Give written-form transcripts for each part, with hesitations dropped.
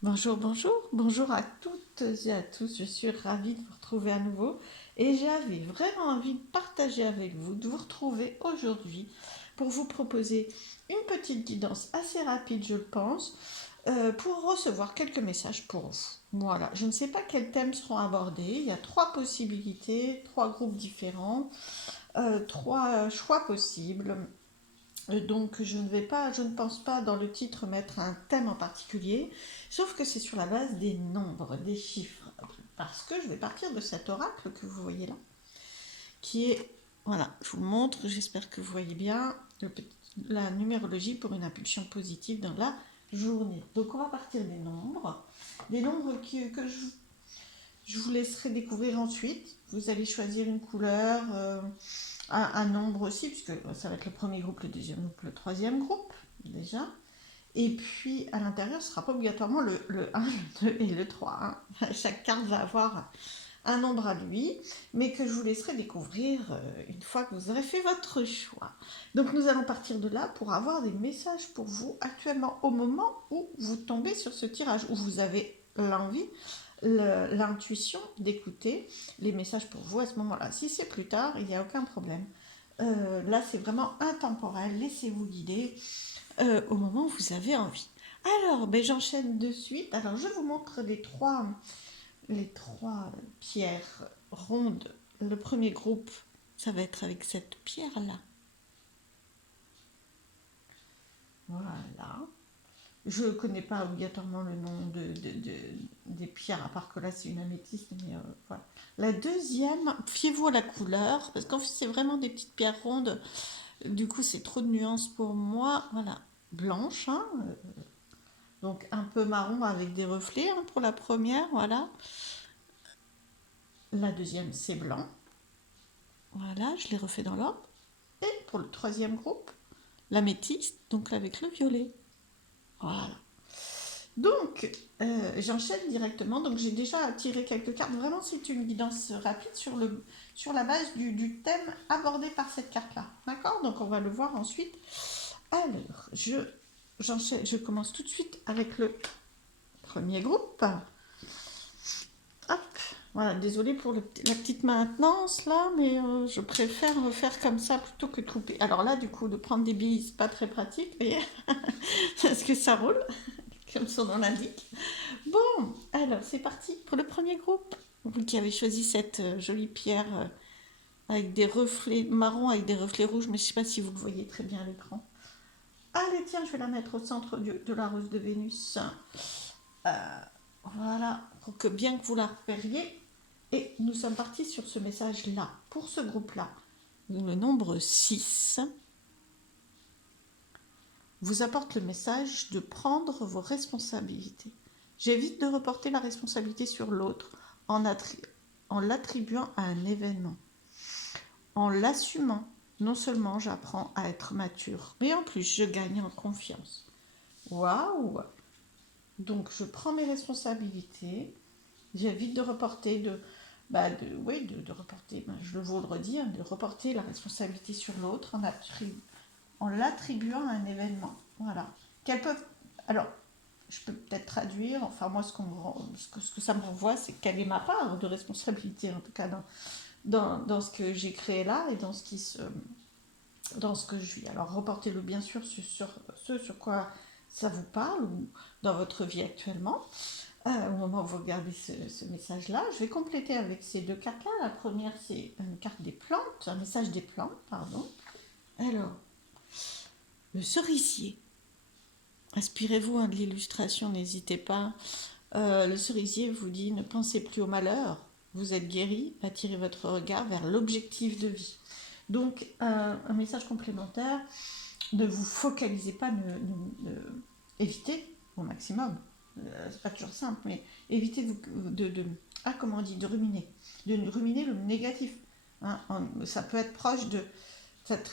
Bonjour, bonjour, bonjour à toutes et à tous. Je suis ravie de vous retrouver à nouveau et j'avais vraiment envie de partager avec vous, de vous retrouver aujourd'hui pour vous proposer une petite guidance assez rapide, je le pense, pour recevoir quelques messages pour vous. Voilà, je ne sais pas quels thèmes seront abordés. Il y a trois possibilités, trois groupes différents, trois choix possibles. Donc je ne pense pas dans le titre mettre un thème en particulier, sauf que c'est sur la base des nombres, des chiffres, parce que je vais partir de cet oracle que vous voyez là, qui est, voilà, je vous le montre, j'espère que vous voyez bien, la numérologie pour une impulsion positive dans la journée. Donc on va partir des nombres que je vous laisserai découvrir ensuite. Vous allez choisir une couleur, un nombre aussi, puisque ça va être le premier groupe, le deuxième groupe, le troisième groupe, déjà. Et puis, à l'intérieur, ce ne sera pas obligatoirement le 1, le 2 et le 3. Hein. Chaque carte va avoir un nombre à lui, mais que je vous laisserai découvrir une fois que vous aurez fait votre choix. Donc, nous allons partir de là pour avoir des messages pour vous actuellement, au moment où vous tombez sur ce tirage, où vous avez l'envie, l'intuition d'écouter les messages pour vous à ce moment-là. Si c'est plus tard, il n'y a aucun problème. Là, c'est vraiment intemporel. Laissez-vous guider au moment où vous avez envie. Alors, ben, j'enchaîne de suite. Alors, je vous montre les trois pierres rondes. Le premier groupe, ça va être avec cette pierre-là. Voilà. Je ne connais pas obligatoirement le nom des pierres, à part que là c'est une améthyste, mais voilà. La deuxième, fiez-vous à la couleur, parce qu'en fait c'est vraiment des petites pierres rondes, du coup c'est trop de nuances pour moi. Voilà, blanche, hein, donc un peu marron avec des reflets hein, pour la première, voilà. La deuxième c'est blanc, voilà, je l'ai refait dans l'ordre. Et pour le troisième groupe, l'améthyste, donc avec le violet, voilà. Donc, j'enchaîne directement. Donc, j'ai déjà tiré quelques cartes. Vraiment, c'est une guidance rapide sur la base du thème abordé par cette carte-là. D'accord. Donc, on va le voir ensuite. Alors, j'enchaîne, je commence tout de suite avec le premier groupe. Hop. Voilà, désolée pour la petite maintenance là, mais je préfère faire comme ça plutôt que de couper. Alors là, du coup, de prendre des billes, c'est pas très pratique, vous voyez, parce que ça roule, comme son nom l'indique. Bon, alors c'est parti pour le premier groupe. Vous qui avez choisi cette jolie pierre avec des reflets marrons, avec des reflets rouges, mais je ne sais pas si vous le voyez très bien à l'écran. Allez, tiens, je vais la mettre au centre de la rose de Vénus. Voilà, pour que bien que vous la repériez. Et nous sommes partis sur ce message-là. Pour ce groupe-là, le nombre 6 vous apporte le message de prendre vos responsabilités. J'évite de reporter la responsabilité sur l'autre en l'attribuant à un événement. En l'assumant, non seulement j'apprends à être mature, mais en plus je gagne en confiance. Waouh! Donc je prends mes responsabilités, j'évite de reporter, de reporter, je vous le redis, hein, de reporter la responsabilité sur l'autre en l'attribuant à un événement. Voilà. Qu'elles peuvent. Alors, je peux peut-être traduire, enfin moi ce que ça me renvoie, c'est quelle est ma part de responsabilité, en tout cas dans ce que j'ai créé là et dans ce que je vis. Alors reportez-le bien sûr sur ce sur quoi ça vous parle ou dans votre vie actuellement. Au moment où vous regardez ce message-là, je vais compléter avec ces deux cartes-là. La première, c'est une carte des plantes, un message des plantes, pardon. Alors, le cerisier. Inspirez-vous hein, de l'illustration, n'hésitez pas. Le cerisier vous dit ne pensez plus au malheur, vous êtes guéri, attirez votre regard vers l'objectif de vie. Donc, un message complémentaire, ne vous focalisez pas, évitez au maximum. C'est pas toujours simple, mais évitez comment on dit, de ruminer le négatif. Hein, ça peut être proche de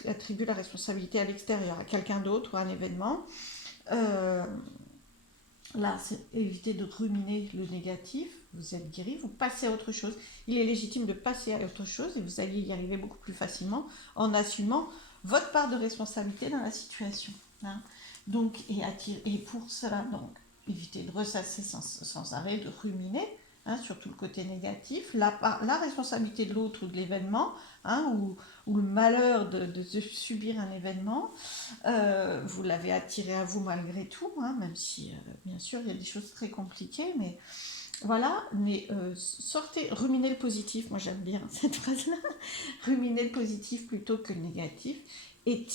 attribuer la responsabilité à l'extérieur, à quelqu'un d'autre ou à un événement. Euh, Là, c'est éviter de ruminer le négatif. Vous êtes guéri, vous passez à autre chose. Il est légitime de passer à autre chose et vous allez y arriver beaucoup plus facilement en assumant votre part de responsabilité dans la situation. Hein. Donc, et pour cela, donc, éviter de ressasser sans arrêt, de ruminer, hein, surtout le côté négatif, la responsabilité de l'autre ou de l'événement, hein, ou le malheur de subir un événement. Vous l'avez attiré à vous malgré tout, hein, même si, bien sûr, il y a des choses très compliquées, mais voilà, mais sortez, ruminez le positif, moi j'aime bien cette phrase-là, ruminez le positif plutôt que le négatif, et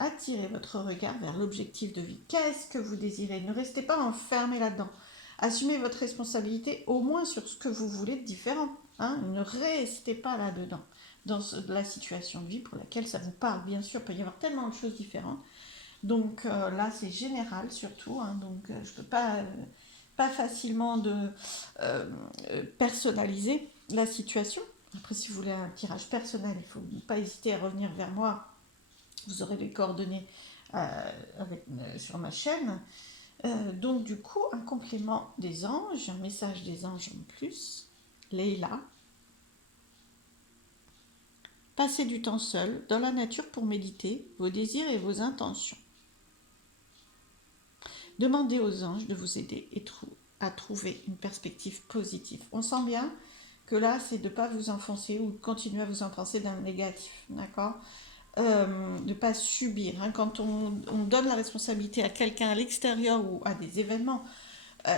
attirez votre regard vers l'objectif de vie. Qu'est-ce que vous désirez? Ne restez pas enfermé là-dedans. Assumez votre responsabilité au moins sur ce que vous voulez de différent. Hein. Ne restez pas là-dedans, dans la situation de vie pour laquelle ça vous parle. Bien sûr, il peut y avoir tellement de choses différentes. Donc là, c'est général surtout. Hein, donc je ne peux pas facilement personnaliser la situation. Après, si vous voulez un tirage personnel, il ne faut pas hésiter à revenir vers moi. Vous aurez les coordonnées sur ma chaîne. Donc du coup, un complément des anges, un message des anges en plus. Leïla. Passez du temps seul dans la nature pour méditer vos désirs et vos intentions. Demandez aux anges de vous aider à trouver une perspective positive. On sent bien que là, c'est de ne pas vous enfoncer ou de continuer à vous enfoncer dans le négatif, d'accord? De ne pas subir. Hein. Quand on donne la responsabilité à quelqu'un à l'extérieur ou à des événements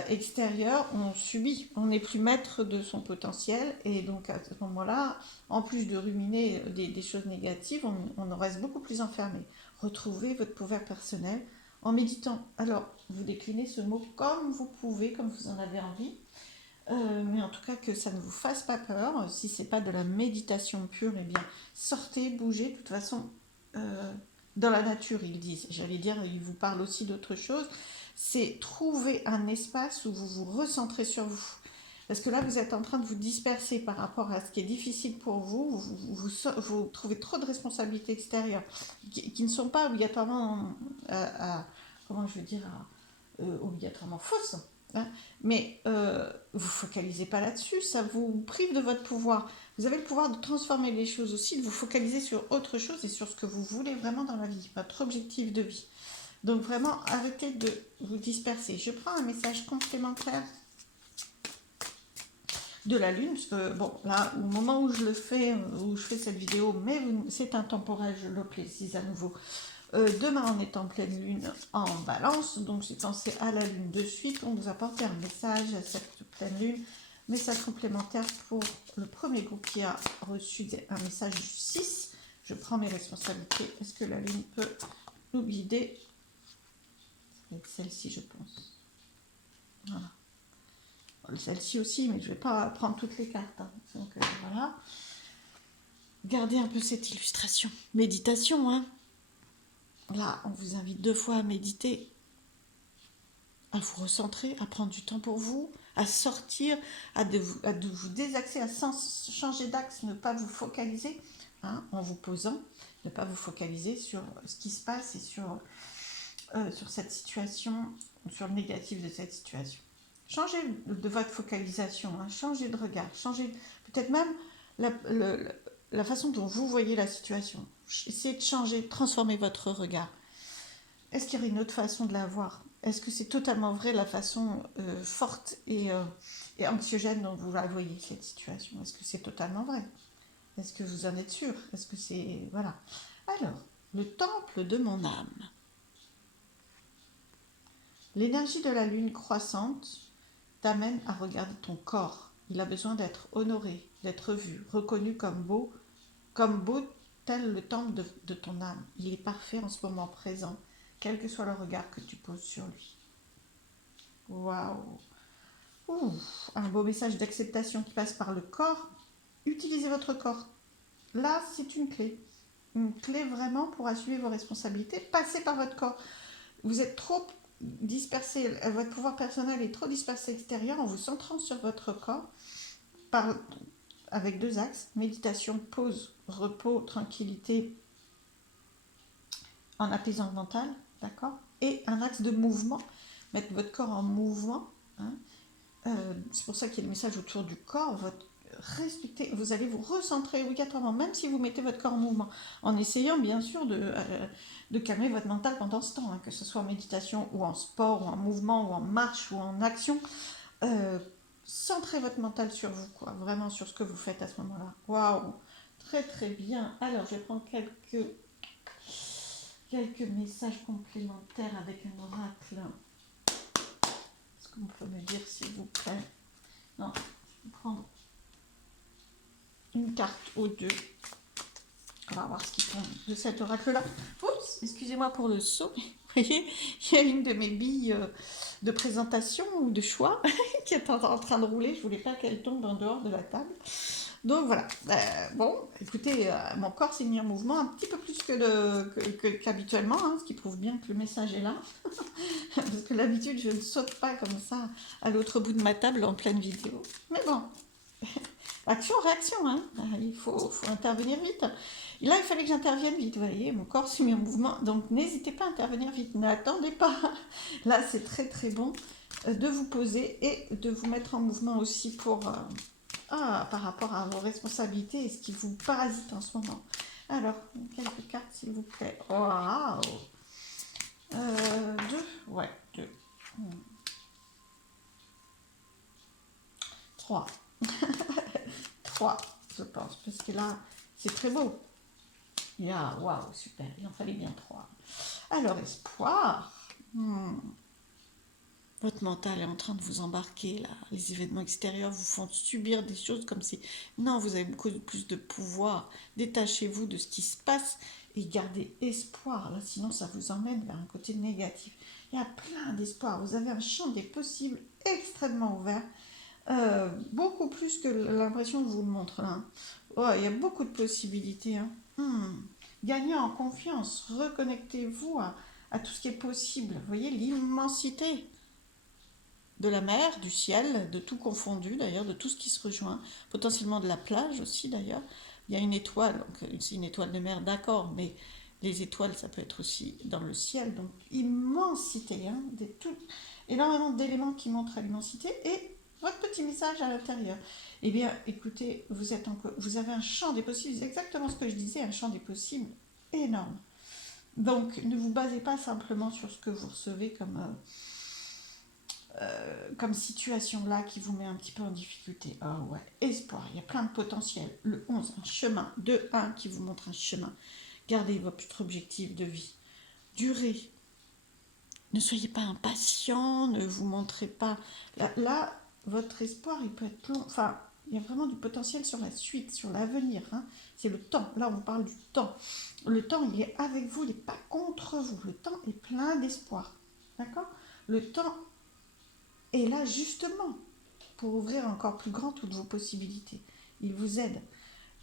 extérieurs, on subit. On n'est plus maître de son potentiel. Et donc, à ce moment-là, en plus de ruminer des choses négatives, on en reste beaucoup plus enfermé. Retrouvez votre pouvoir personnel en méditant. Alors, vous déclinez ce mot comme vous pouvez, comme vous en avez envie. Mais en tout cas que ça ne vous fasse pas peur. Si c'est pas de la méditation pure, eh bien sortez, bougez. De toute façon, dans la nature, ils disent. J'allais dire, ils vous parlent aussi d'autre chose. C'est trouver un espace où vous vous recentrez sur vous. Parce que là, vous êtes en train de vous disperser par rapport à ce qui est difficile pour vous. Vous trouvez trop de responsabilités extérieures qui ne sont pas obligatoirement, comment je veux dire, obligatoirement fausses. Hein. Mais vous focalisez pas là-dessus, ça vous prive de votre pouvoir. Vous avez le pouvoir de transformer les choses aussi, de vous focaliser sur autre chose et sur ce que vous voulez vraiment dans la vie, votre objectif de vie. Donc vraiment, arrêtez de vous disperser. Je prends un message complémentaire de la Lune, parce que bon, là, au moment où je fais cette vidéo, mais c'est intemporel, je le précise à nouveau. Demain, on est en pleine lune en balance, donc j'ai pensé à la lune de suite. On vous apporte un message à cette pleine lune, message complémentaire pour le premier groupe qui a reçu un message du 6. Je prends mes responsabilités. Est-ce que la lune peut nous guider? Avec celle-ci, je pense. Voilà. Celle-ci aussi, mais je ne vais pas prendre toutes les cartes. Hein. Donc voilà. Gardez un peu cette illustration. Méditation, hein. Là, on vous invite 2 fois à méditer, à vous recentrer, à prendre du temps pour vous, à sortir, à vous désaxer, à changer d'axe, ne pas vous focaliser, hein, en vous posant, ne pas vous focaliser sur ce qui se passe et sur cette situation, sur le négatif de cette situation. Changez de votre focalisation, hein, changez de regard, changez peut-être même la façon dont vous voyez la situation. Essayez de changer, de transformer votre regard. Est-ce qu'il y aurait une autre façon de la voir? Est-ce que c'est totalement vrai la façon forte et anxiogène dont vous la voyez, cette situation? Est-ce que c'est totalement vrai? Est-ce que vous en êtes sûr? Est-ce que c'est... Voilà. Alors, le temple de mon âme. L'énergie de la lune croissante t'amène à regarder ton corps. Il a besoin d'être honoré, d'être vu, reconnu comme beau tel le temple de ton âme. Il est parfait en ce moment présent, quel que soit le regard que tu poses sur lui. Waouh! Un beau message d'acceptation qui passe par le corps. Utilisez votre corps. Là, c'est une clé. Une clé vraiment pour assumer vos responsabilités. Passez par votre corps. Vous êtes trop dispersé, votre pouvoir personnel est trop dispersé extérieur en vous centrant sur votre corps avec 2 axes, méditation, pause, repos, tranquillité, en apaisant le mental, d'accord? Et un axe de mouvement, mettre votre corps en mouvement. Hein. C'est pour ça qu'il y a le message autour du corps. respectez, vous allez vous recentrer obligatoirement, même si vous mettez votre corps en mouvement, en essayant bien sûr de calmer votre mental pendant ce temps, hein, que ce soit en méditation ou en sport ou en mouvement ou en marche ou en action. Euh, Centrez votre mental sur vous, quoi, vraiment sur ce que vous faites à ce moment-là. Waouh, très très bien. Alors, je vais prendre quelques messages complémentaires avec un oracle. Est-ce qu'on peut me dire, s'il vous plaît? Non, je vais prendre une carte ou deux. On va voir ce qu'ils font de cet oracle-là. Oups, excusez-moi pour le saut. Vous voyez, il y a une de mes billes de présentation ou de choix qui est en train de rouler. Je voulais pas qu'elle tombe en dehors de la table. Donc voilà. Bon, écoutez, mon corps s'est mis en mouvement un petit peu plus qu'habituellement, hein, ce qui prouve bien que le message est là. Parce que d'habitude, je ne saute pas comme ça à l'autre bout de ma table en pleine vidéo. Mais bon, action, réaction, hein. Il faut intervenir vite. Et là, il fallait que j'intervienne vite, vous voyez, mon corps s'est mis en mouvement, donc n'hésitez pas à intervenir vite, n'attendez pas. Là, c'est très très bon de vous poser et de vous mettre en mouvement aussi par rapport à vos responsabilités et ce qui vous parasite en ce moment. Alors, quelques cartes s'il vous plaît. Waouh, deux, ouais, deux. Trois. Trois, je pense, parce que là, c'est très beau. Waouh, super, il en fallait bien trois. Alors, espoir. Votre mental est en train de vous embarquer, là. Les événements extérieurs vous font subir des choses comme si... Non, vous avez beaucoup plus de pouvoir. Détachez-vous de ce qui se passe et gardez espoir. Là, sinon, ça vous emmène vers un côté négatif. Il y a plein d'espoir. Vous avez un champ des possibles extrêmement ouvert. Beaucoup plus que l'impression que je vous le montre là. Oh, il y a beaucoup de possibilités. Hein. Gagnez en confiance. Reconnectez-vous à tout ce qui est possible. Vous voyez l'immensité de la mer, du ciel, de tout confondu d'ailleurs, de tout ce qui se rejoint, potentiellement de la plage aussi d'ailleurs. Il y a une étoile, donc c'est une étoile de mer, d'accord, mais les étoiles, ça peut être aussi dans le ciel, donc immensité, hein, énormément d'éléments qui montrent à l'immensité, et votre petit message à l'intérieur. Eh bien, écoutez, vous avez un champ des possibles, c'est exactement ce que je disais, un champ des possibles énorme. Donc, ne vous basez pas simplement sur ce que vous recevez comme situation là qui vous met un petit peu en difficulté. Ah ouais, espoir, il y a plein de potentiel. Le 11, un chemin. 2-1 qui vous montre un chemin. Gardez votre objectif de vie. Durez. Ne soyez pas impatient, ne vous montrez pas... Là, votre espoir, il peut être long. Enfin, il y a vraiment du potentiel sur la suite, sur l'avenir. Hein. C'est le temps. Là, on parle du temps. Le temps, il est avec vous, il n'est pas contre vous. Le temps est plein d'espoir. D'accord? Le temps est là justement pour ouvrir encore plus grand toutes vos possibilités. Il vous aide.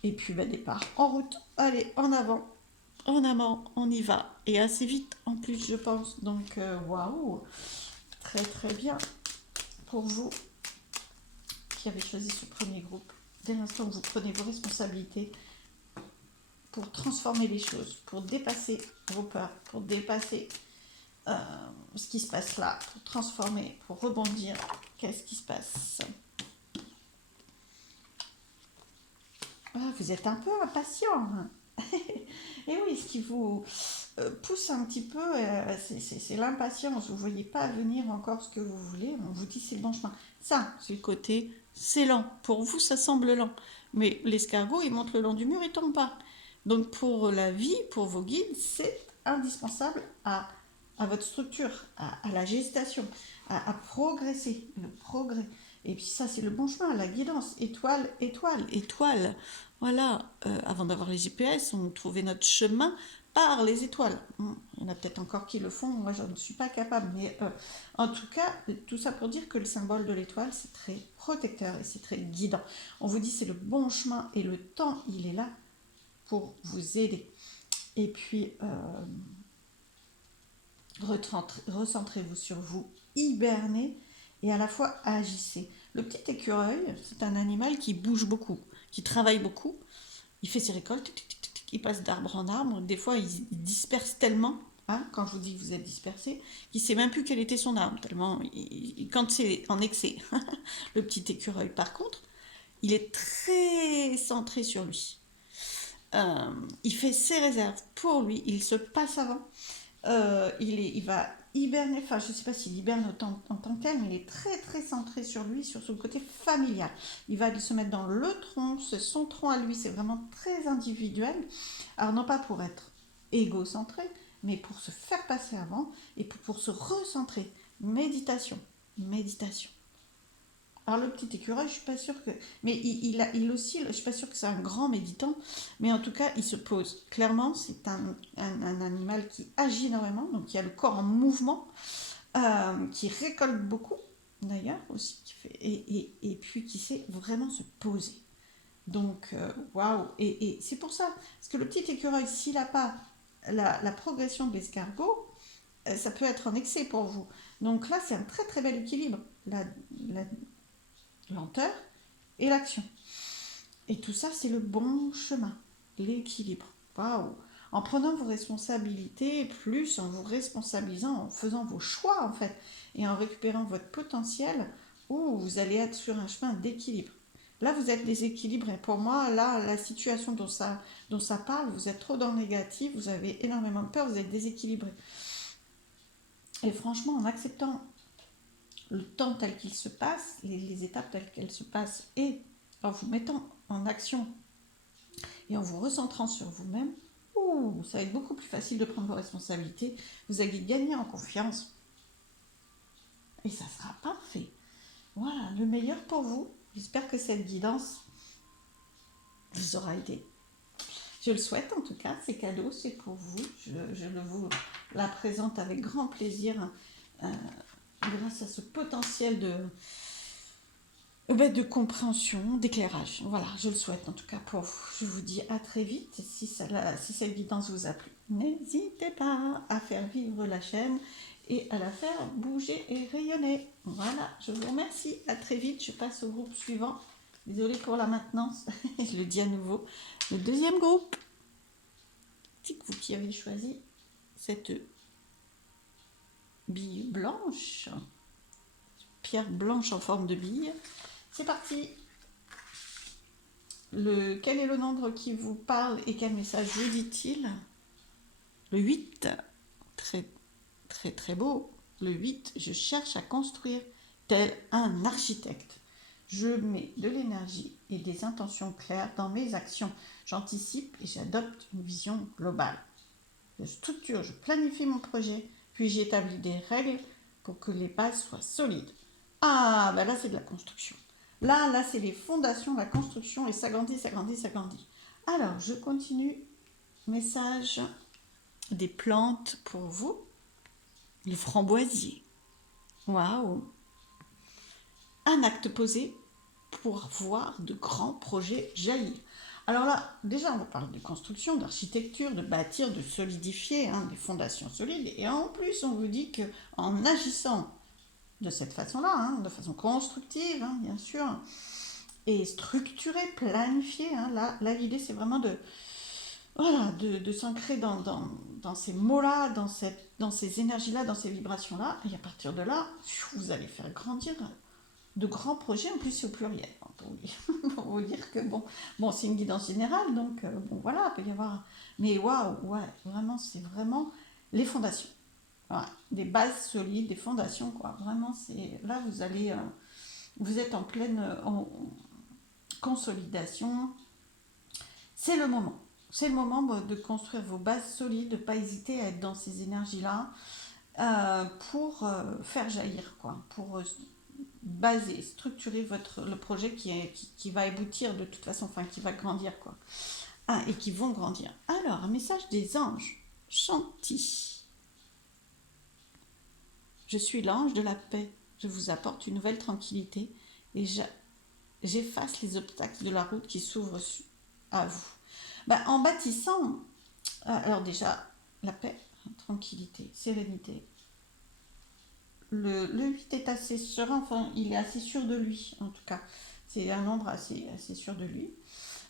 Et puis, départ en route. Allez, en avant. En amont, on y va. Et assez vite en plus, je pense. Donc, waouh. Très très bien pour vous qui avez choisi ce premier groupe. Dès l'instant que vous prenez vos responsabilités pour transformer les choses, pour dépasser vos peurs, pour dépasser ce qui se passe là, pour transformer, pour rebondir, qu'est-ce qui se passe? Vous êtes un peu impatient. Hein. Et oui, ce qui vous pousse un petit peu, c'est l'impatience. Vous ne voyez pas venir encore ce que vous voulez. On vous dit c'est le bon chemin. Ça, c'est le côté, c'est lent. Pour vous, ça semble lent. Mais l'escargot, il monte le long du mur, il ne tombe pas. Donc pour la vie, pour vos guides, c'est indispensable à votre structure, à la gestation, à progresser, le progrès. Et puis ça, c'est le bon chemin, la guidance, étoile, étoile, étoile. Voilà, avant d'avoir les GPS, on trouvait notre chemin par les étoiles. Il y en a peut-être encore qui le font, moi je ne suis pas capable. Mais en tout cas, tout ça pour dire que le symbole de l'étoile, c'est très protecteur et c'est très guidant. On vous dit c'est le bon chemin et le temps, il est là pour vous aider. Et puis, recentrez-vous sur vous, hibernez et à la fois agissez. Le petit écureuil, c'est un animal qui bouge beaucoup, qui travaille beaucoup. Il fait ses récoltes, il passe d'arbre en arbre. Des fois, il disperse tellement, hein, quand je vous dis que vous êtes dispersé, qu'il ne sait même plus quel était son arbre, tellement quand c'est en excès. Le petit écureuil, par contre, il est très centré sur lui. Il fait ses réserves pour lui, il se passe avant. Il va hiberner, enfin je ne sais pas s'il hiberne en tant que tel, mais il est très très centré sur lui, sur son côté familial. Il va se mettre dans le tronc, c'est son tronc à lui, c'est vraiment très individuel. Alors non pas pour être égocentré, mais pour se faire passer avant et pour se recentrer. Méditation, méditation. Alors le petit écureuil, je suis pas sûre que... Mais il oscille, je suis pas sûre que c'est un grand méditant, mais en tout cas, il se pose. Clairement, c'est un animal qui agit énormément, donc qui a le corps en mouvement, qui récolte beaucoup, d'ailleurs, aussi, et puis qui sait vraiment se poser. Donc, waouh. Et c'est pour ça, parce que le petit écureuil, s'il n'a pas la progression de l'escargot, ça peut être un excès pour vous. Donc là, c'est un très très bel équilibre. La lenteur et l'action. Et tout ça, c'est le bon chemin, l'équilibre. Waouh! En prenant vos responsabilités, plus en vous responsabilisant, en faisant vos choix en fait, et en récupérant votre potentiel, où vous allez être sur un chemin d'équilibre. Là, vous êtes déséquilibré. Pour moi, là, la situation dont ça parle, vous êtes trop dans le négatif, vous avez énormément de peur, vous êtes déséquilibré. Et franchement, en acceptant le temps tel qu'il se passe, les étapes telles qu'elles se passent, et en vous mettant en action et en vous recentrant sur vous-même, ça va être beaucoup plus facile de prendre vos responsabilités. Vous allez gagner en confiance et ça sera parfait. Voilà, le meilleur pour vous. J'espère que cette guidance vous aura aidé. Je le souhaite en tout cas, c'est cadeau, c'est pour vous. Je vous la présente avec grand plaisir grâce à ce potentiel de compréhension, d'éclairage. Voilà, je le souhaite en tout cas pour vous. Je vous dis à très vite. Si cette guidance vous a plu, n'hésitez pas à faire vivre la chaîne et à la faire bouger et rayonner. Voilà, je vous remercie. À très vite. Je passe au groupe suivant. Désolée pour la maintenance. Je le dis à nouveau. Le deuxième groupe. C'est vous qui avez choisi cette bille blanche. Pierre blanche en forme de bille. C'est parti. Quel est le nombre qui vous parle et quel message vous dit-il? Le 8, très très très beau. Le 8, je cherche à construire tel un architecte. Je mets de l'énergie et des intentions claires dans mes actions. J'anticipe et j'adopte une vision globale. Je structure, je planifie mon projet, puis j'établis des règles pour que les bases soient solides. Ah, ben là c'est de la construction. Là c'est les fondations, la construction et ça grandit, ça grandit, ça grandit. Alors, je continue. Message des plantes pour vous. Le framboisier. Waouh! Un acte posé pour voir de grands projets jaillir. Alors là, déjà, on parle de construction, d'architecture, de bâtir, de solidifier, des fondations solides. Et en plus, on vous dit qu'en agissant de cette façon-là, de façon constructive, bien sûr, et structurée, planifiée, là l'idée, c'est vraiment de s'ancrer dans ces mots-là, dans ces énergies-là, dans ces vibrations-là. Et à partir de là, vous allez faire grandir de grands projets, en plus c'est au pluriel, pour vous dire que bon c'est une guidance générale, donc voilà, il peut y avoir... Mais waouh, ouais, vraiment, c'est vraiment les fondations. Voilà, des bases solides, des fondations, quoi. Vraiment, c'est... Là, vous êtes en pleine consolidation. C'est le moment. C'est le moment de construire vos bases solides, de ne pas hésiter à être dans ces énergies-là pour faire jaillir, quoi. Pour baser, structurer le projet qui va aboutir de toute façon, enfin qui va grandir, quoi. Et qui vont grandir. Alors, un message des anges. Chanti. Je suis l'ange de la paix. Je vous apporte une nouvelle tranquillité et j'efface les obstacles de la route qui s'ouvrent à vous. En bâtissant, alors déjà, la paix, tranquillité, sérénité. Le 8 est assez serein, enfin, il est assez sûr de lui, en tout cas. C'est un nombre assez sûr de lui.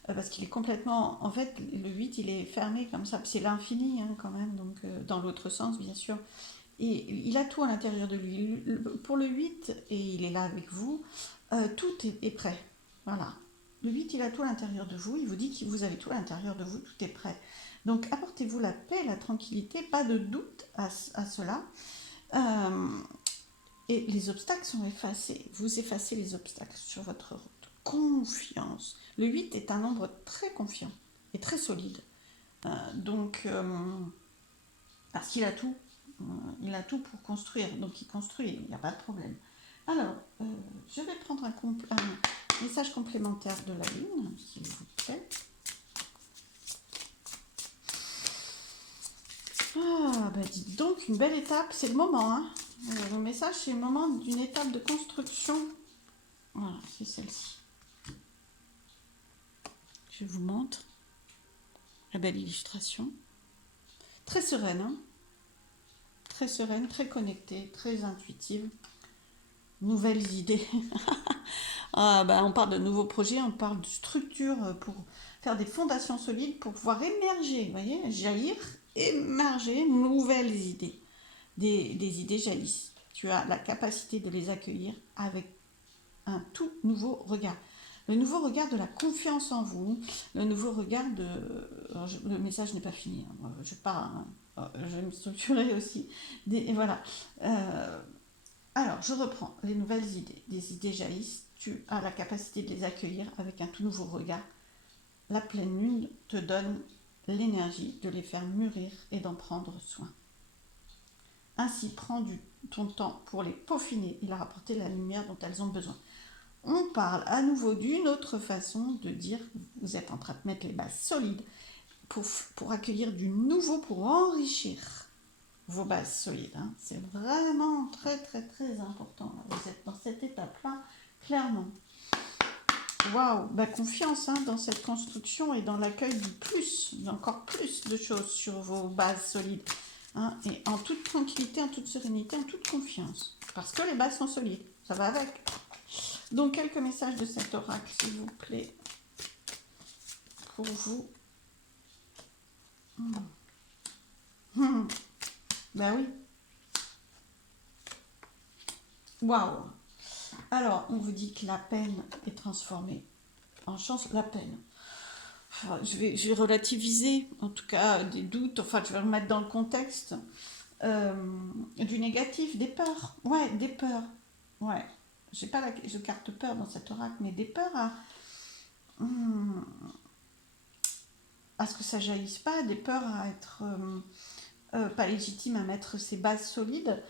Parce qu'il est complètement... En fait, le 8, il est fermé comme ça. C'est l'infini, quand même, donc dans l'autre sens, bien sûr. Et il a tout à l'intérieur de lui. Pour le 8, et il est là avec vous, tout est prêt. Voilà. Le 8, il a tout à l'intérieur de vous. Il vous dit que vous avez tout à l'intérieur de vous. Tout est prêt. Donc, apportez-vous la paix, la tranquillité. Pas de doute à cela. Et les obstacles sont effacés. Vous effacez les obstacles sur votre route. Confiance. Le 8 est un nombre très confiant et très solide. Parce qu'il a tout. Il a tout pour construire. Donc, il construit. Il n'y a pas de problème. Alors, je vais prendre un message complémentaire de la lune, s'il vous plaît. Ah, bah dites donc, une belle étape, c'est le moment. Hein. Le message, c'est le moment d'une étape de construction. Voilà, c'est celle-ci. Je vous montre la belle illustration. Très sereine, hein. Très sereine, très connectée, très intuitive. Nouvelles idées. On parle de nouveaux projets, on parle de structure pour faire des fondations solides pour pouvoir émerger, vous voyez, jaillir, émerger, nouvelles idées. Des idées jaillissent. Tu as la capacité de les accueillir avec un tout nouveau regard. Le nouveau regard de la confiance en vous, le nouveau regard de... le message n'est pas fini, hein. Je pars, hein. Je vais me structurer aussi. Et voilà. Alors, je reprends les nouvelles idées. Des idées jaillissent, tu as la capacité de les accueillir avec un tout nouveau regard. La pleine lune te donne l'énergie de les faire mûrir et d'en prendre soin. Ainsi, prends ton temps pour les peaufiner et leur apporter la lumière dont elles ont besoin. On parle à nouveau d'une autre façon de dire que vous êtes en train de mettre les bases solides pour accueillir du nouveau, pour enrichir vos bases solides. Hein. C'est vraiment très très très important. Vous êtes dans cette étape-là, clairement. Waouh, confiance hein, dans cette construction et dans l'accueil du plus, d'encore plus de choses sur vos bases solides. Hein, et en toute tranquillité, en toute sérénité, en toute confiance. Parce que les bases sont solides, ça va avec. Donc, quelques messages de cet oracle, s'il vous plaît, pour vous. Ben oui. Waouh. Alors, on vous dit que la peine est transformée en chance. La peine. Enfin, je vais relativiser, en tout cas, des doutes. Enfin, je vais remettre dans le contexte du négatif, des peurs. Ouais, des peurs. Ouais. J'ai pas je carte peur dans cet oracle, mais des peurs à ce que ça jaillisse pas, des peurs à être pas légitime, à mettre ses bases solides.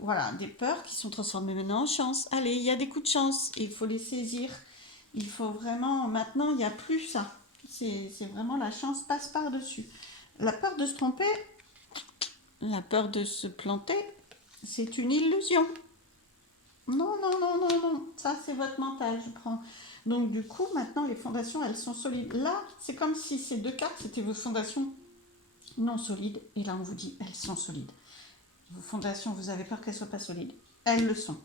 Voilà, des peurs qui sont transformées maintenant en chance. Allez, il y a des coups de chance et il faut les saisir. Il faut vraiment, maintenant, il n'y a plus ça. C'est vraiment la chance passe par-dessus. La peur de se tromper, la peur de se planter, c'est une illusion. Non, non, non, non, non. Ça, c'est votre mental, je prends. Donc, du coup, maintenant, les fondations, elles sont solides. Là, c'est comme si ces deux cartes, c'était vos fondations non solides. Et là, on vous dit, elles sont solides. Vos fondations, vous avez peur qu'elles ne soient pas solides. Elles le sont.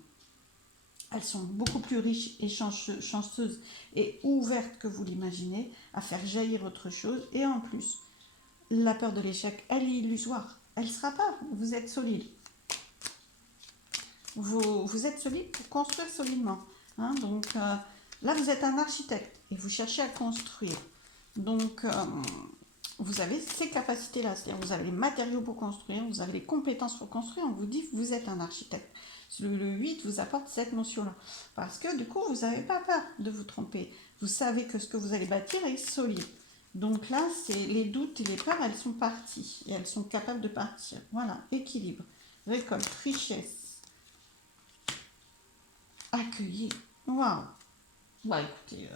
Elles sont beaucoup plus riches et chanceuses et ouvertes que vous l'imaginez à faire jaillir autre chose. Et en plus, la peur de l'échec, elle est illusoire. Elle ne sera pas. Vous êtes solide. Vous êtes solide pour construire solidement. Hein, donc là, vous êtes un architecte et vous cherchez à construire. Donc, vous avez ces capacités-là. C'est-à-dire vous avez les matériaux pour construire, vous avez les compétences pour construire. On vous dit que vous êtes un architecte. Le 8 vous apporte cette notion-là. Parce que du coup, vous n'avez pas peur de vous tromper. Vous savez que ce que vous allez bâtir est solide. Donc là, c'est les doutes et les peurs, elles sont parties. Et elles sont capables de partir. Voilà, équilibre, récolte, richesse. Accueillir. Waouh. Écoutez,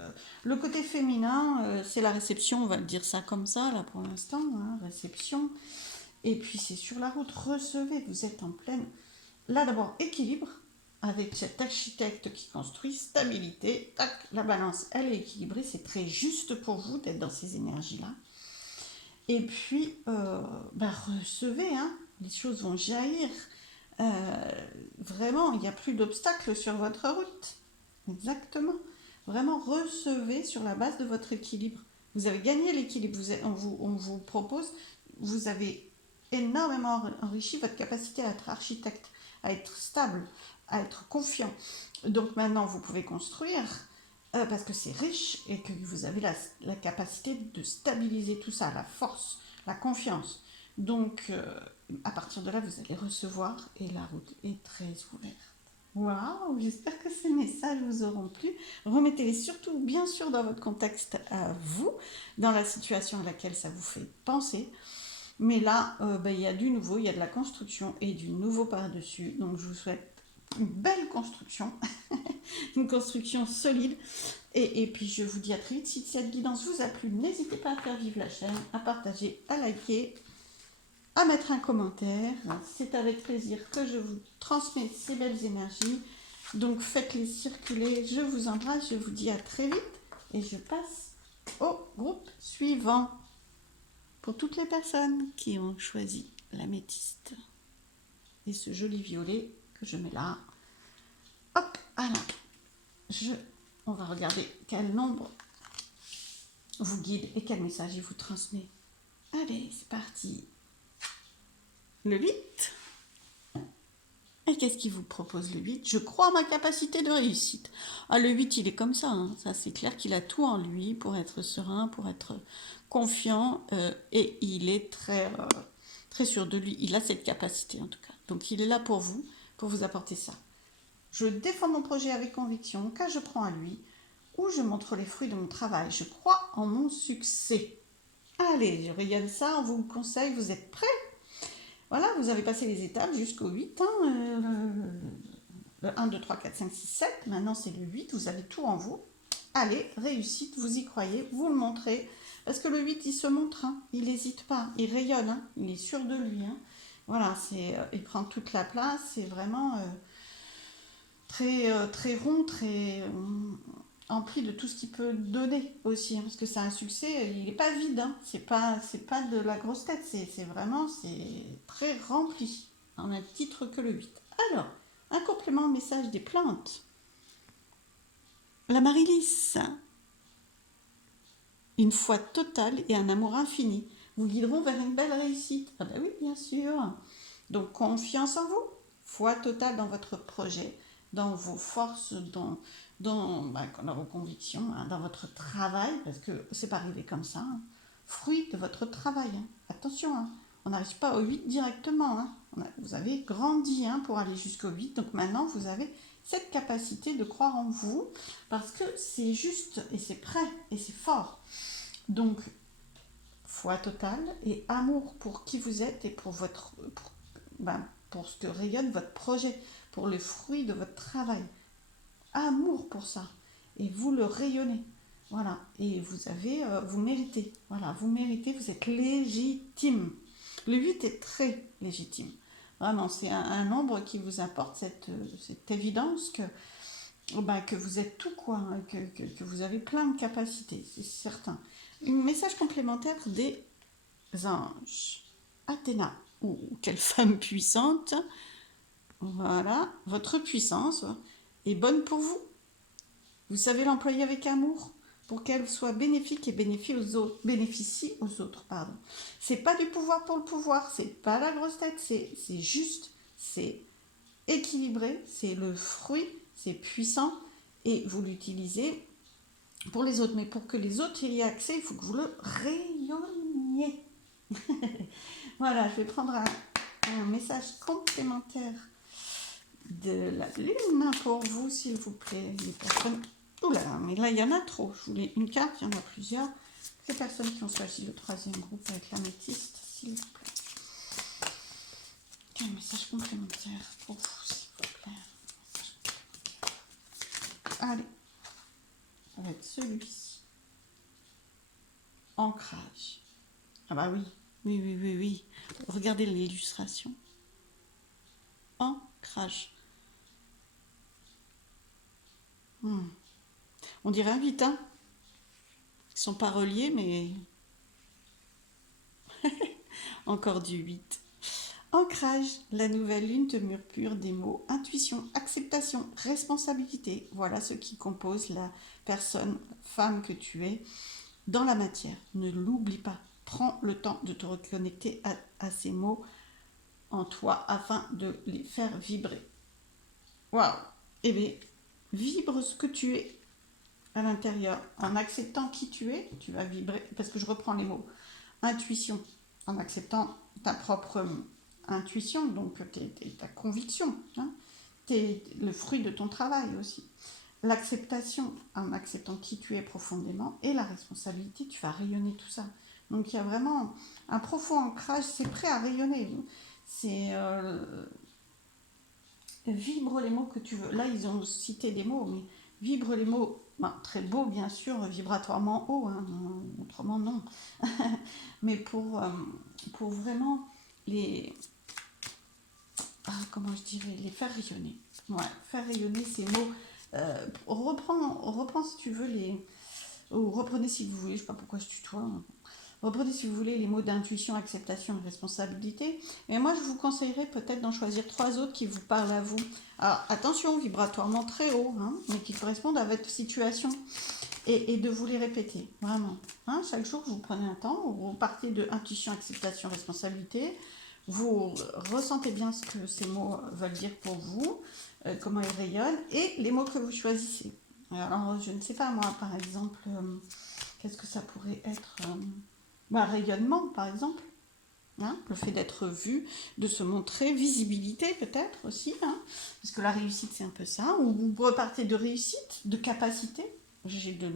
le côté féminin, c'est la réception, on va le dire ça comme ça, là, pour l'instant, hein, réception. Et puis, c'est sur la route, recevez, vous êtes en pleine... Là, d'abord, équilibre, avec cet architecte qui construit, stabilité, tac, la balance, elle est équilibrée, c'est très juste pour vous d'être dans ces énergies-là. Et puis, recevez, hein, les choses vont jaillir. Vraiment, il n'y a plus d'obstacles sur votre route. Exactement. Vraiment, recevez sur la base de votre équilibre. Vous avez gagné l'équilibre. On vous propose, vous avez énormément enrichi votre capacité à être architecte, à être stable, à être confiant. Donc maintenant, vous pouvez construire parce que c'est riche et que vous avez la capacité de stabiliser tout ça, la force, la confiance. Donc, à partir de là, vous allez recevoir et la route est très ouverte. Waouh, j'espère que ces messages vous auront plu. Remettez-les surtout, bien sûr, dans votre contexte à vous, dans la situation à laquelle ça vous fait penser. Mais là, il y a du nouveau, il y a de la construction et du nouveau par-dessus. Donc, je vous souhaite une belle construction, une construction solide. Et puis, je vous dis à très vite. Si cette guidance vous a plu, n'hésitez pas à faire vivre la chaîne, à partager, à liker, à mettre un commentaire. C'est avec plaisir que je vous transmets ces belles énergies. Donc faites-les circuler. Je vous embrasse, je vous dis à très vite et je passe au groupe suivant pour toutes les personnes qui ont choisi l'améthyste et ce joli violet que je mets là. Hop, alors, on va regarder quel nombre vous guide et quel message il vous transmet. Allez, c'est parti. Le 8. Et qu'est-ce qu'il vous propose le 8? Je crois à ma capacité de réussite. Ah, le 8, il est comme ça. Hein. Ça, c'est clair qu'il a tout en lui pour être serein, pour être confiant. Et il est très sûr de lui. Il a cette capacité, en tout cas. Donc, il est là pour vous apporter ça. Je défends mon projet avec conviction, car je prends à lui, ou je montre les fruits de mon travail. Je crois en mon succès. Allez, je regarde ça, on vous le conseille. Vous êtes prêts? Voilà, vous avez passé les étapes jusqu'au 8. Le 1, 2, 3, 4, 5, 6, 7. Maintenant, c'est le 8. Vous avez tout en vous. Allez, réussite, vous y croyez, vous le montrez. Parce que le 8, il se montre. Hein. Il n'hésite pas. Il rayonne. Hein. Il est sûr de lui. Hein. Voilà, il prend toute la place. C'est vraiment très rond, très empli de tout ce qu'il peut donner aussi. Hein, parce que c'est un succès. Il n'est pas vide. Hein. C'est pas de la grosse tête. C'est vraiment très rempli. En même titre que le 8. Alors, un complément au message des plantes. L'amaryllis, une foi totale et un amour infini vous guideront vers une belle réussite. Ah ben oui, bien sûr. Donc confiance en vous, foi totale dans votre projet, dans vos forces, dans vos convictions, hein, dans votre travail, parce que c'est pas arrivé comme ça. Hein. Fruit de votre travail. Hein. Attention, hein. On n'arrive pas au 8 directement. Hein. Vous avez grandi pour aller jusqu'au 8, donc maintenant vous avez cette capacité de croire en vous parce que c'est juste et c'est prêt et c'est fort. Donc, foi totale et amour pour qui vous êtes et pour pour ce que rayonne votre projet, pour le fruit de votre travail. Amour pour ça. Et vous le rayonnez. Voilà. Et vous méritez. Voilà, vous méritez, vous êtes légitime. Le 8 est très légitime. Vraiment, c'est un nombre qui vous apporte cette évidence que vous êtes tout, quoi, hein, que vous avez plein de capacités, c'est certain. Un message complémentaire des anges. Athéna, ou quelle femme puissante. Voilà, votre puissance est bonne pour vous. Vous savez l'employer avec amour pour qu'elle soit bénéfique et bénéficie aux autres. Pardon. C'est pas du pouvoir pour le pouvoir, c'est pas la grosse tête, c'est juste, c'est équilibré, c'est le fruit, c'est puissant et vous l'utilisez pour les autres. Mais pour que les autres y aient accès, il faut que vous le rayonniez. Voilà, je vais prendre un message complémentaire de la lune pour vous, s'il vous plaît. Les personnes... Oula, mais là, il y en a trop. Je voulais une carte, il y en a plusieurs. Les personnes qui ont choisi le 3e groupe avec l'améthyste, s'il vous plaît. Un message complémentaire pour vous, s'il vous plaît. Allez, ça va être celui-ci. Ancrage. Ah bah oui, oui. Regardez l'illustration. Ancrage. On dirait un 8, hein. Ils sont pas reliés, mais encore du 8. Ancrage, la nouvelle lune te murmure des mots intuition, acceptation, responsabilité. Voilà ce qui compose la personne, femme que tu es dans la matière. Ne l'oublie pas. Prends le temps de te reconnecter à ces mots en toi afin de les faire vibrer. Waouh! Eh bien, vibre ce que tu es à l'intérieur. En acceptant qui tu vas vibrer, parce que je reprends les mots. Intuition, en acceptant ta propre intuition, donc ta conviction, hein, le fruit de ton travail aussi. L'acceptation, en acceptant qui tu es profondément, et la responsabilité, tu vas rayonner tout ça. Donc il y a vraiment un profond ancrage, c'est prêt à rayonner. C'est vibre les mots que tu veux. Là, ils ont cité des mots, mais vibre les mots, ben, très beau bien sûr, vibratoirement haut, hein, autrement non. Mais pour vraiment les, comment je dirais, les faire rayonner. Ouais, faire rayonner ces mots. Reprends si tu veux ou reprenez si vous voulez, je sais pas pourquoi je tutoie. Reprenez si vous voulez les mots d'intuition, acceptation et responsabilité. Mais moi, je vous conseillerais peut-être d'en choisir 3 autres qui vous parlent à vous. Alors, attention, vibratoirement très haut, hein, mais qui correspondent à votre situation. Et de vous les répéter, vraiment. Hein, chaque jour, vous prenez un temps, vous partez de intuition, acceptation, responsabilité. Vous ressentez bien ce que ces mots veulent dire pour vous, comment ils rayonnent, et les mots que vous choisissez. Alors, je ne sais pas, moi, par exemple, qu'est-ce que ça pourrait être rayonnement, par exemple. Hein, le fait d'être vu, de se montrer, visibilité peut-être aussi, hein, parce que la réussite c'est un peu ça, ou vous repartez de réussite, de capacité, j'ai de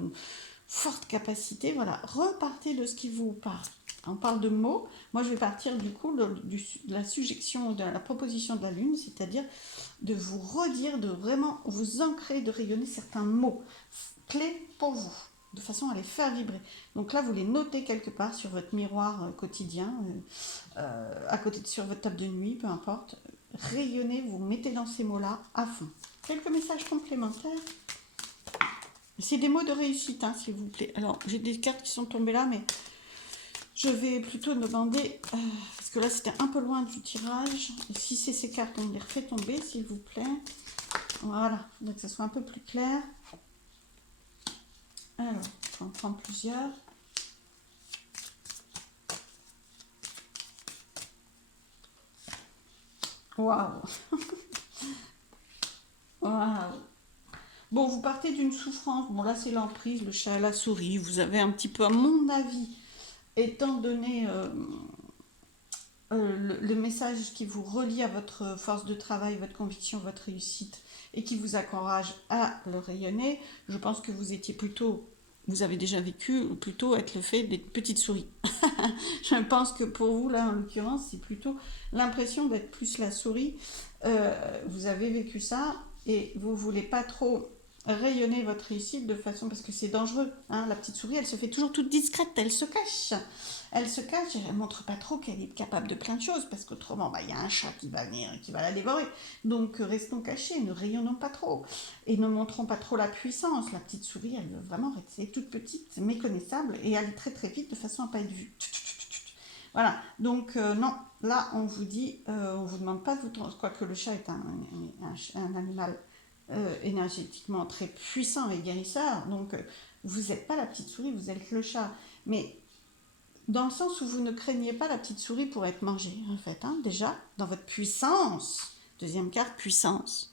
fortes capacités, voilà, repartez de ce qui vous parle. On parle de mots, moi je vais partir du coup de la suggestion, de la proposition de la Lune, c'est-à-dire de vous redire, de vraiment vous ancrer, de rayonner certains mots clés pour vous, de façon à les faire vibrer. Donc là, vous les notez quelque part sur votre miroir quotidien, à côté sur votre table de nuit, peu importe. Rayonnez, vous mettez dans ces mots-là à fond. Quelques messages complémentaires. C'est des mots de réussite, hein, s'il vous plaît. Alors, j'ai des cartes qui sont tombées là, mais je vais plutôt demander, parce que là, c'était un peu loin du tirage. Si c'est ces cartes, on les refait tomber, s'il vous plaît. Voilà, donc que ça soit un peu plus clair. Alors, on prend plusieurs. Waouh. Waouh. Bon, vous partez d'une souffrance. Bon, là, c'est l'emprise, le chat, la souris. Vous avez un petit peu, à mon avis, étant donné le message qui vous relie à votre force de travail, votre conviction, votre réussite, et qui vous encourage à le rayonner, je pense que vous étiez plutôt, vous avez déjà vécu, plutôt être le fait des petites souris. Je pense que pour vous, là, en l'occurrence, c'est plutôt l'impression d'être plus la souris. Vous avez vécu ça, et vous voulez pas trop rayonner votre réussite de façon, parce que c'est dangereux, hein, la petite souris elle se fait toujours toute discrète, elle se cache, elle montre pas trop qu'elle est capable de plein de choses, parce qu'autrement il y a un chat qui va venir et qui va la dévorer. Donc restons cachés, ne rayonnons pas trop et ne montrons pas trop la puissance. La petite souris elle veut vraiment rester toute petite, méconnaissable, et aller très très vite de façon à pas être vue. Voilà, donc non, là on vous dit, on vous demande pas de vous quoique le chat est un animal énergétiquement très puissant et guérisseur, donc vous n'êtes pas la petite souris, vous êtes le chat, mais dans le sens où vous ne craignez pas la petite souris pour être mangée, en fait, hein, déjà, dans votre puissance, deuxième carte, puissance,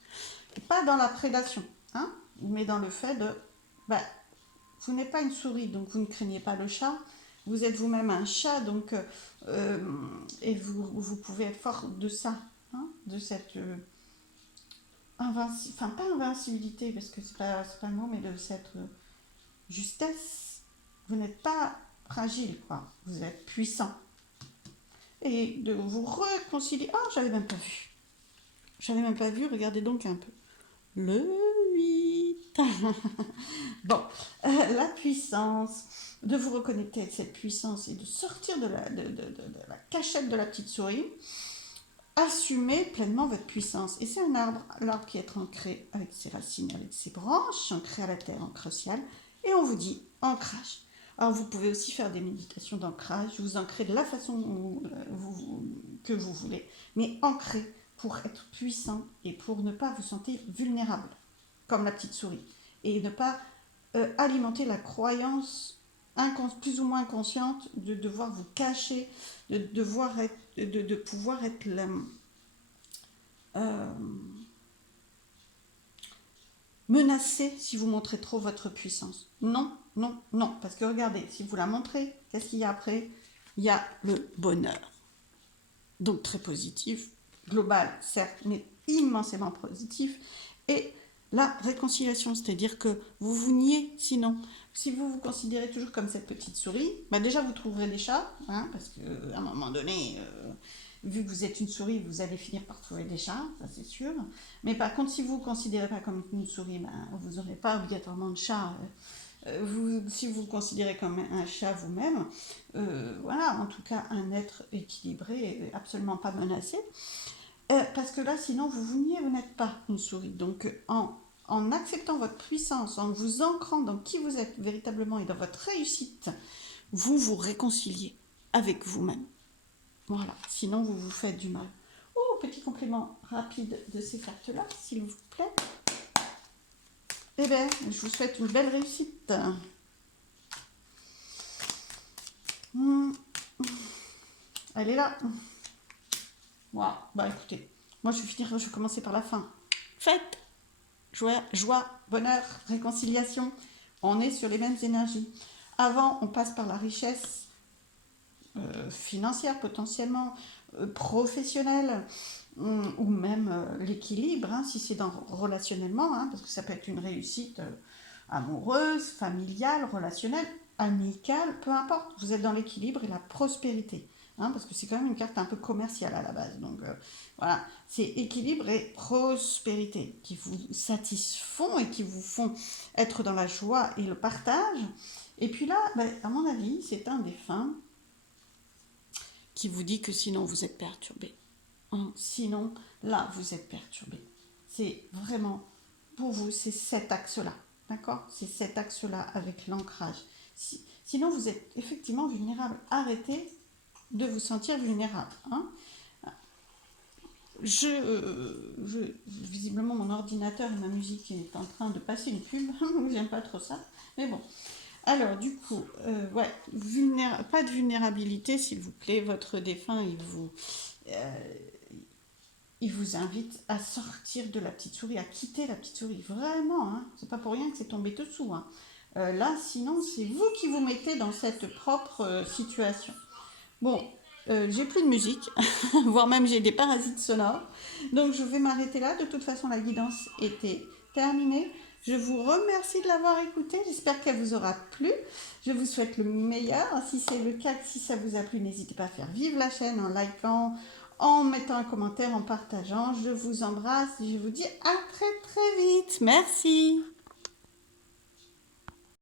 et pas dans la prédation, hein, mais dans le fait de, bah, vous n'êtes pas une souris, donc vous ne craignez pas le chat, vous êtes vous-même un chat, donc, et vous pouvez être fort de ça, hein, de cette enfin pas invincibilité, parce que c'est pas le mot, mais de cette justesse. Vous n'êtes pas fragile, quoi. Vous êtes puissant. Et de vous réconcilier. Oh, j'avais même pas vu. J'avais même pas vu, regardez donc un peu. Le 8. Bon, la puissance. De vous reconnecter avec cette puissance et de sortir de la cachette de la petite souris. Assumez pleinement votre puissance. Et c'est un l'arbre qui est ancré avec ses racines, avec ses branches, ancré à la terre, ancré au ciel. Et on vous dit ancrage. Alors vous pouvez aussi faire des méditations d'ancrage, vous ancrez de la façon que vous voulez, mais ancrez pour être puissant et pour ne pas vous sentir vulnérable, comme la petite souris. Et ne pas alimenter la croyance plus ou moins consciente de devoir vous cacher, de pouvoir être menacé si vous montrez trop votre puissance. Non, non, non. Parce que regardez, si vous la montrez, qu'est-ce qu'il y a après? Il y a le bonheur. Donc très positif, global, certes, mais immensément positif. Et la réconciliation, c'est-à-dire que vous vous niez sinon. Si vous vous considérez toujours comme cette petite souris, bah déjà vous trouverez des chats, hein, parce qu'à un moment donné, vu que vous êtes une souris, vous allez finir par trouver des chats, ça c'est sûr. Mais par contre, si vous ne vous considérez pas comme une souris, ben, vous n'aurez pas obligatoirement de chat. Si vous vous considérez comme un chat vous-même, voilà, en tout cas un être équilibré, absolument pas menacé. Parce que là, sinon, vous vous niez, vous n'êtes pas une souris. Donc, en acceptant votre puissance, en vous ancrant dans qui vous êtes véritablement et dans votre réussite, vous vous réconciliez avec vous-même. Voilà, sinon vous vous faites du mal. Oh, petit complément rapide de ces cartes-là, s'il vous plaît. Eh bien, je vous souhaite une belle réussite. Elle est là. Wow. Bah écoutez, moi je vais commencer par la fin. Fête, joie, bonheur, réconciliation. On est sur les mêmes énergies. Avant, on passe par la richesse financière potentiellement, professionnelle, ou même l'équilibre, hein, si c'est relationnellement, hein, parce que ça peut être une réussite amoureuse, familiale, relationnelle, amicale, peu importe. Vous êtes dans l'équilibre et la prospérité. Hein, parce que c'est quand même une carte un peu commerciale à la base. Donc voilà, c'est équilibre et prospérité qui vous satisfont et qui vous font être dans la joie et le partage. Et puis là, ben, à mon avis, c'est un défunt qui vous dit que sinon vous êtes perturbé. Sinon, là, vous êtes perturbé. C'est vraiment, pour vous, c'est cet axe-là. D'accord? C'est cet axe-là avec l'ancrage. Sinon, vous êtes effectivement vulnérable. Arrêtez de vous sentir vulnérable. Hein? Visiblement, mon ordinateur et ma musique est en train de passer une pub. J'aime pas trop ça. Mais bon. Alors, du coup, ouais, pas de vulnérabilité, s'il vous plaît. Votre défunt, il vous invite à sortir de la petite souris, à quitter la petite souris. Vraiment, hein, c'est pas pour rien que c'est tombé dessous. Hein. Là, sinon, c'est vous qui vous mettez dans cette propre situation. Bon, j'ai plus de musique, voire même j'ai des parasites sonores. Donc, je vais m'arrêter là. De toute façon, la guidance était terminée. Je vous remercie de l'avoir écouté. J'espère qu'elle vous aura plu. Je vous souhaite le meilleur. Si c'est le cas, si ça vous a plu, n'hésitez pas à faire vivre la chaîne en likant, en mettant un commentaire, en partageant. Je vous embrasse et je vous dis à très très vite. Merci.